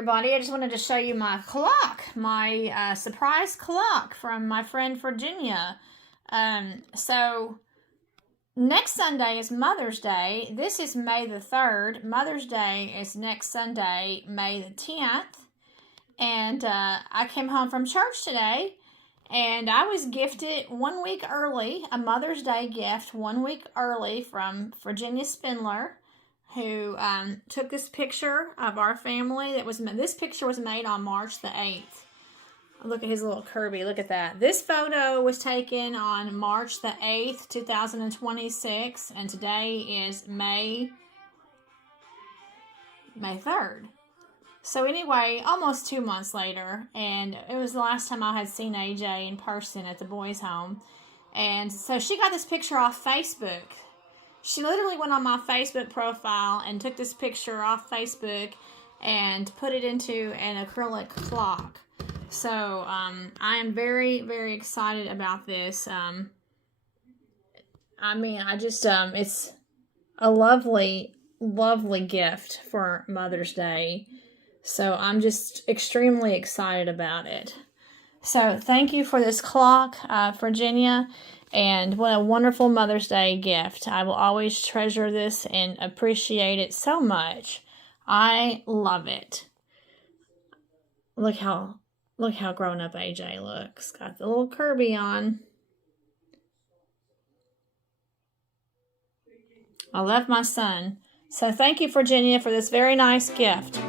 everybody. I just wanted to show you my clock, my surprise clock from my friend Virginia. So next Sunday is Mother's Day. This is May the 3rd. Mother's Day is next Sunday, May the 10th. And I came home from church today, and I was gifted 1 week early, a Mother's Day gift 1 week early from Virginia Spindler, who took this picture of our family. This picture was made on March the 8th. Look at his little Kirby. Look at that. This photo was taken on March the 8th, 2026, and today is May 3rd. So anyway, almost 2 months later, and it was the last time I had seen AJ in person at the boys' home. And so she got this picture off Facebook. She literally went on my Facebook profile and took this picture off Facebook and put it into an acrylic clock. So I am very, very excited about this. It's a lovely, lovely gift for Mother's Day. So I'm just extremely excited about it. So thank you for this clock, Virginia. And what a wonderful Mother's Day gift. I will always treasure this and appreciate it so much. I love it. Look how grown up AJ looks. Got the little Kirby on. I love my son. So thank you, Virginia, for this very nice gift.